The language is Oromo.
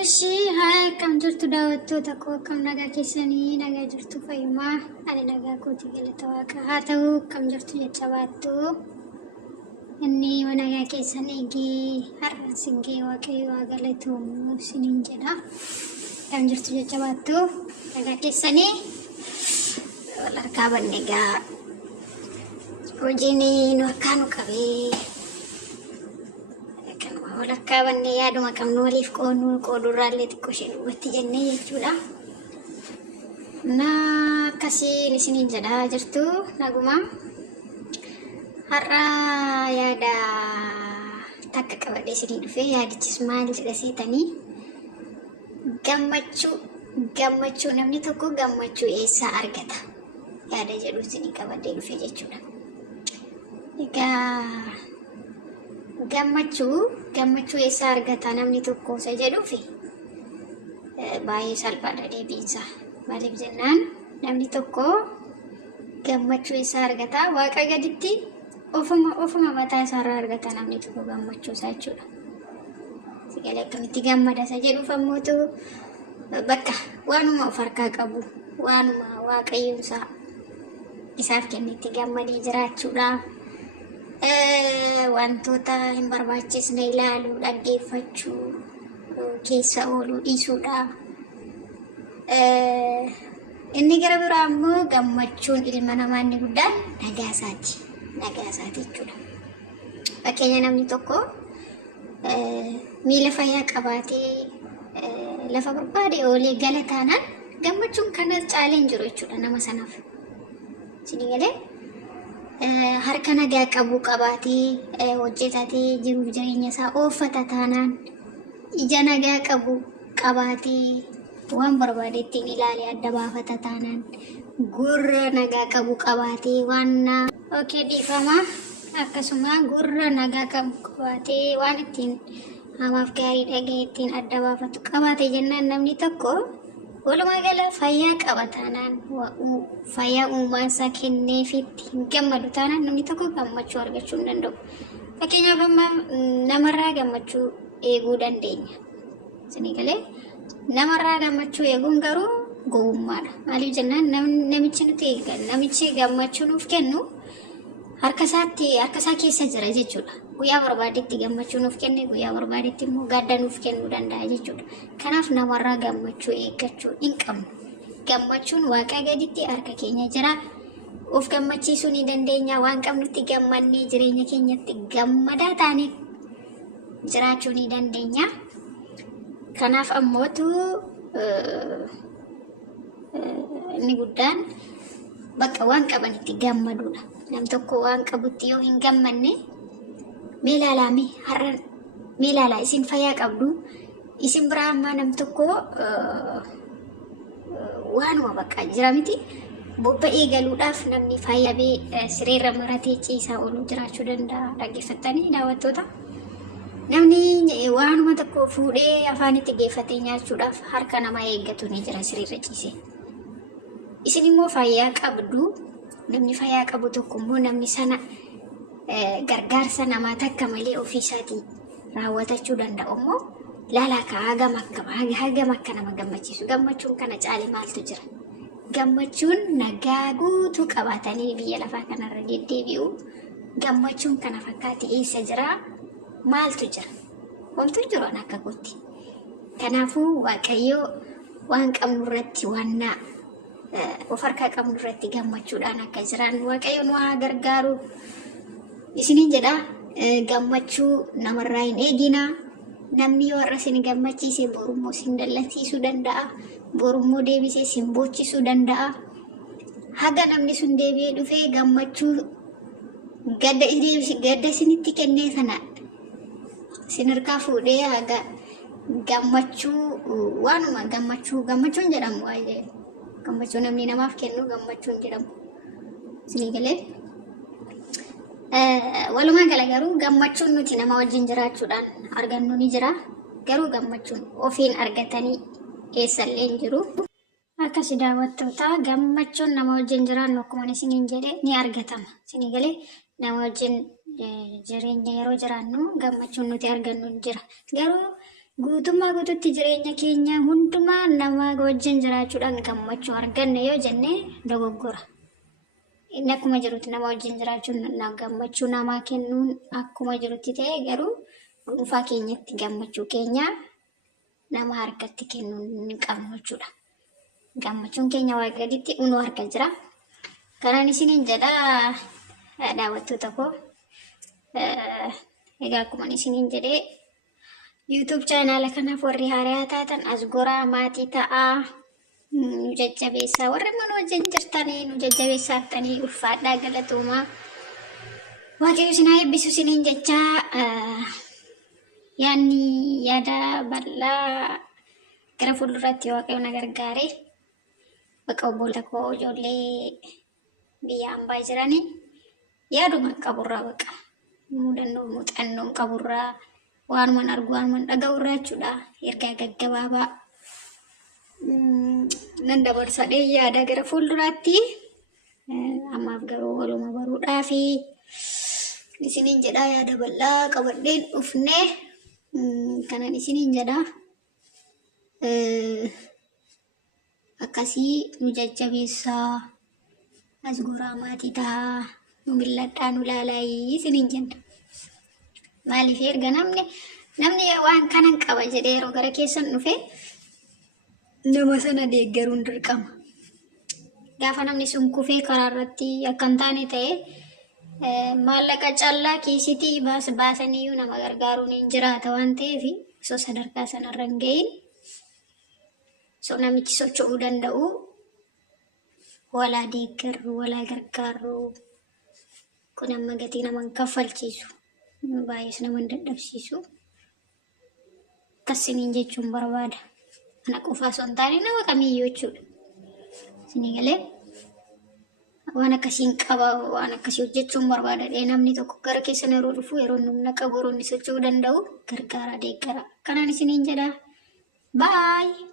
Eshi, hai, kam jirtu daawwattoota koo akkam nagaa keessanii nagaa jirtu fayyumaa ani nagaa kooti galata waaqa haa ta'u kam jirtu jajjabaattu inni nagaa keessan eegee har'a singee waaqayyo haa galatuumu siniin jedha kam jirtu jajjabaattu nagaa keessanii wal harkaa banne egaa hojiin nu akkaanu qabee walakkaa banne yaaduma qabnu waliif qoodurraallee xiqqoo ishee dubbatti jennee jechuudha. Na akkasiin isiniin jedhaa jirtu naguma har'a yaada takka qabadhee isinii dhufee yaadichis maal jedha seetanii gammachuu namni tokko gammachuu eessaa argata yaada jedhu isinii qabadhee dhufee jechuudha. Egaa gammachuu eessaa argata namni tokko isa jedhuufi baay'ee salphaadha deebiinsa. Maaliif jennaan namni tokko gammachuu eessaa argata waaqa gaditti ofuma mataa isaarraa argata namni tokko gammachuu isaa jechuudha. Sigalee akkamitti gammada isa jedhuuf ammootu bakka waanuma of harkaa qabu waanuma waaqayyoon isaaf kennetti gammadee jiraachuudha. Wantoota hin barbaachisne ilaaluu dhaggeeffachuu keessa ooluu dhiisuudha. Inni gara biraa immoo gammachuun ilma namaa inni guddaan nagaa isaati jechuudha. Fakkeenya namni tokko miila fayyaa qabaatee lafa barbaade oolee gala taanaan gammachuun kana caalee hin jiru jechuudha nama sanaaf. Isin galee harka nagaa qabu qabaatee hojjetatee jiruuf jireenya isaa ooffata taanaan ija nagaa qabu qabaatee waan barbaade ittiin ilaalee adda baafata taanaan gurra nagaa qabu qabaatee waan dhiifama akkasuma gurra nagaa qabu qabaatee waan ittiin hamaaf gaarii dhagee ittiin adda baafatu qabaatee jennaan namni tokko walumaa gala fayyaa qaba taanaan fayyaa uumaan isaa kenneefitti hin gammadu taanaan namni tokko gammachuu argachuu hin danda'u. Fakkeenyaaf amma namarraa gammachuu eeguu dandeenya. Isinii galee namarraa gammachuu eeguun garuu gowwummaadha. Maaliif jennaan namichi gammachuu nuuf kennu harka isaa keessa jira jechuudha. Guyyaa barbaadetti gammachuu nuuf kenne guyyaa barbaadetti immoo gadda nuuf kennuu danda'a jechuudha. Kanaaf namarraa gammachuu eeggachuu hin qabnu. Gammachuun waaqa gaditti harka keenya jira. Of gammachiisuu ni dandeenya. Waan qabnutti gammannee jireenya keenyatti gammadaa taanee jiraachuu ni dandeenya. Kanaaf ammootu inni guddaan bakka waan qabanitti gammaduudha. Nam tokko waan qabutti yoo hin gammanne mee ilaalaa isin fayyaa qabdu isin biraa ammaa nam tokko waanuma bakka jira miti bobba'ee galuudhaaf namni fayyabee sireerra maratee ciisaa ooluu jiraachuu danda'a. Dhaggeeffattanii daawwattoota namni waanuma tokko fuudhee afaanitti geeffatee nyaachuudhaaf harka namaa eeggatu ni jira sireerra ciisee. Isin immoo fayyaa qabdu namni fayyaa qabu tokko immoo namni sana gargaarsa namaa takka malee ofiisaatii raawwatachuu danda'u immoo laalaa hagam akka nama gammachiisu. Gammachuun kana caale maaltu jira? Gammachuun nagaa guutuu qabaatanii biyya lafaa kanarra deddeebi'u. Gammachuun kana fakkaate eessa jira? Maaltu jira? Wantu jiru akka gootti. Kanaafuu waaqayyo waan qabnu irratti waannaa of harkaa qabnu irratti gammachuudhaan akka jiran waaqayyo nu haa gargaaru. Isiniin jedha gammachuu namarraa hin eegina. Namni yoo har'a isin gammachiise borummoo isin dallasiisuu danda'a. Borummoo deebisee isin boochisuu danda'a. Haga namni sun deebi'ee dhufee gammachuu gadda isinitti kennee sana isin harkaa fuudhee haga gammachuun jedhamu waa'ee gammachuu namni namaaf kennu gammachuun jedhamu. Isinii galee walumaa gala garuu gammachuun nuti nama wajjin jiraachuudhaan argannu ni jira. Garuu gammachuun ofiin argatanii eessallee hin jiru. Akkasii daawwattoota gammachuun nama wajjin jiraannu akkuma isiniin jedhe ni argatama. Isinii galee nama wajjin jireenya yeroo jiraannu gammachuun nuti argannu ni jira. Garuu guutummaa guututti jireenya keenya hundumaa nama wajjin jiraachuudhaan gammachuu arganne yoo jenne dogoggora. Inni akkuma jirutti nama wajjin jiraachuun gammachuu namaa kennuun akkuma jirutti ta'e garuu dhuunfaa keenyatti gammachuu keenya nama harkatti kennuun hin qabnu jechuudha. Gammachuun keenya waa gaditti unu harka jira. Kanaan isiniin jedhaa daawwattoota koo. Egaa akkuma isiniin jedhee YouTube channel kanaaf warri haaraa taatan as goraa maatii ta'aa nu jajjabeessaa. Warri mana wajjin jirtanii nu jajjabeessaaftanii ulfaadhaa galatoomaa. Waaqayyo isin haa eebbisu isiniin jechaa yaada bal'aa gara fuulduratti waaqayyo na gargaare bakka obboleewwan koo ijoollee biyya hambaa jiranii yaaduma qaburraa baqa muuxannoo qaburraa waanuman argu waanuman dhaga'urraa jechuudha. Ergaa gaggabaabaa nan dabarsadhee yaada gara fuulduraatti ammaaf garuu waluma baruudhaafi isiniin jedhaa yaada bal'aa qabadheen dhufnee kanan isiniin jedhaa akkasii nu jajjabeessaa as goraa maatii ta'aa nu milladhaa nu laalaayii isiniin jenna. Maaliif erga namni waan kanan qaba jedhee yeroo gara keessan dhufe nama sana deeggaruun dirqama. Gaafa namni sun kufee karaa irratti akka hin taane ta'e maallaqa callaa kiisitii baasaniyyuu nama gargaaruun hin jiraata waan ta'eef osoo sadarkaa sanarra hin ga'iin osoo namichi socho'uu danda'u walaa deeggarru walaa gargaarru kun amma gatii nama hin kaffalchiisu baay'ees nama hin dadhabsiisu akkasiniin jechuun barbaada. Ana qofaa osoo hin taane nama kamiyyuu jechuudha. Isinii galee waan akkasiin qaba waan akkasii hojjechuun barbaada. Namni tokko gara keessan yeroo dhufu yeroo humna qabu yeroo inni socho'uu danda'u gargaara deeggara. Kanaan isiniin jedha. Bye.